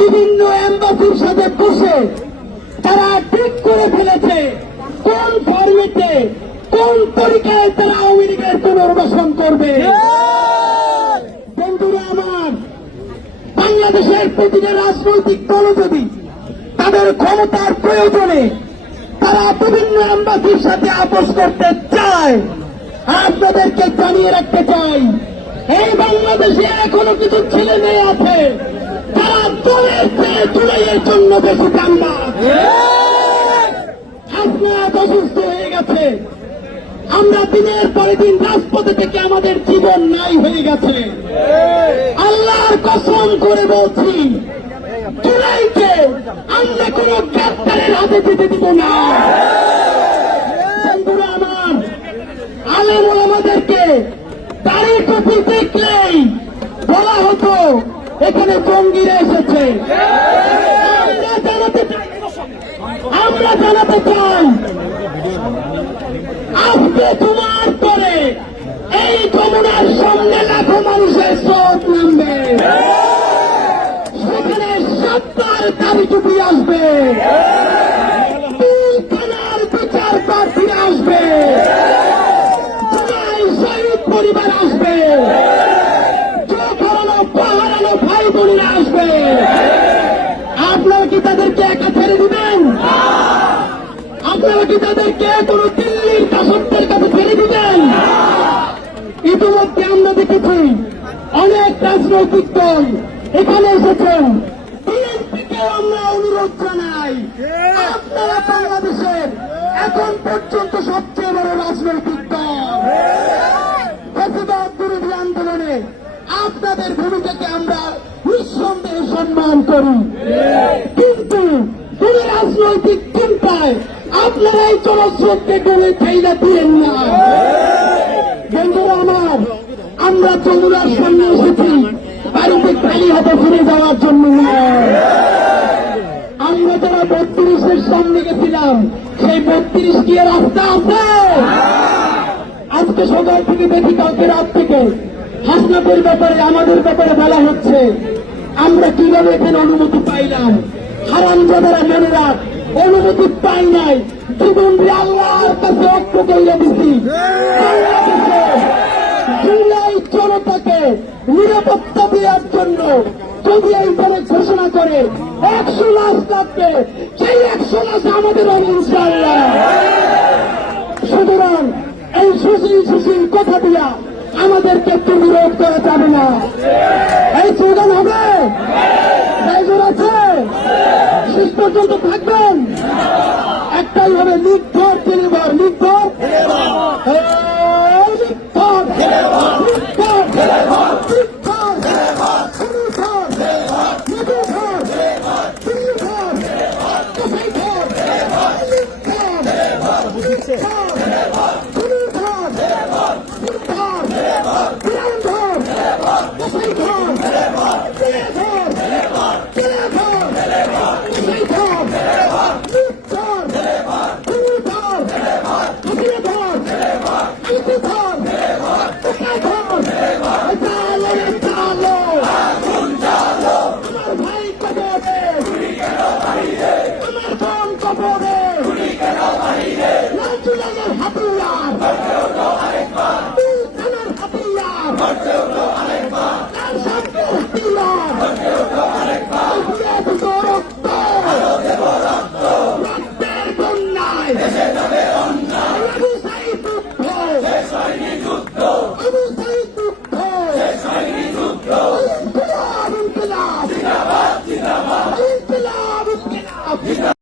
বিভিন্ন এম্বাসির সাথে বসে তারা ঠিক করে ফেলেছে কোন ফর্মেটে কোন তরিকায় তারা আওয়ামী লীগের পুনর্বাসন করবে। বন্ধুরা আমার, বাংলাদেশের প্রতিটা রাজনৈতিক দল যদি তাদের ক্ষমতার প্রয়োজনে তারা বিভিন্ন এম্বাসির সাথে আপোষ করতে চায়, আপনাদেরকে জানিয়ে রাখতে চাই, এই বাংলাদেশে এখনও কিছু ছেলে মেয়ে আছে। তারা দলের জন্য বেশি অসুস্থ হয়ে গেছে। আমরা দিনের পরে দিন রাজপথে থেকে আমাদের জীবন নাই হয়ে গেছে। আল্লাহর কসম করে বলছি, জুলাইকে আমরা কোন গ্রেপ্তারের হাতে যেতে দিব না। বন্ধুরা আমাদেরকে তারিখ হতো এখানে জঙ্গিরা এসেছে। আমরা জানাতে চাই আজকে তোমার পরে এই যমুনার সামনে লাখো মানুষের স্রোত নামবে। সেখানে সত্তর দাবি টুপি আসবে। আসবে। জুলাই শহীদ পরিবার আসবে। ভাই বোনেরা আসবে। আপনারা কি তাদেরকে একা ছেড়ে দিবেন? আপনারা কি তাদেরকে কোন দিল্লির শাসকদের কাছে ছেড়ে দিবেন? ইতিমধ্যে আমরা দেখেছি অনেক রাজনৈতিক দল এখানে এসেছেন আমরা অনুরোধ জানাই, আপনারা বাংলাদেশের এখন পর্যন্ত সবচেয়ে বড় রাজনৈতিক দল। আপনাদের ভূমিকাকে আমরা নিঃসন্দেহে সম্মান করি। কিন্তু কোন রাজনৈতিক চিন্তায় আপনারা এই জনস্রোতকে গড়ে ফেলে দিলেন না। বন্ধুরা আমার, আমরা যমুনার সামনে এসেছি বাড়িতে খালি হাতে ফিরে যাওয়ার জন্য আমরা যারা বত্রিশের সামনে গেছিলাম, সেই বত্রিশ কি রাস্তা আছে। আজকে সকাল থেকে দেখি কালকে রাত থেকে হাসনাতের ব্যাপারে, আমাদের ব্যাপারে বলা হচ্ছে, আমরা কীভাবে এখানে অনুমতি পাইলাম? হারাম যারা মনে রাখ, অনুমতি পাই নাই। জীবন আল্লাহর কাছে অক্ষ করিয়া দিছি। জনতাকে নিরাপত্তা দেওয়ার জন্য যদি এই দলে ঘোষণা করে, একশো লাখ থাকবে। সেই একশো লাখ আমাদের ইনশাল্লাহ সুতরাং এই সুশীল সুশীল কথা দিয়া আমাদেরকে বিরোধ করা যাবে না। এই স্লোগান হবে প্রয়োজন আছে, শেষ পর্যন্ত থাকবেন। একটাই হবে নির্ভর নির্ভর নির্ভর। এই নির্ভর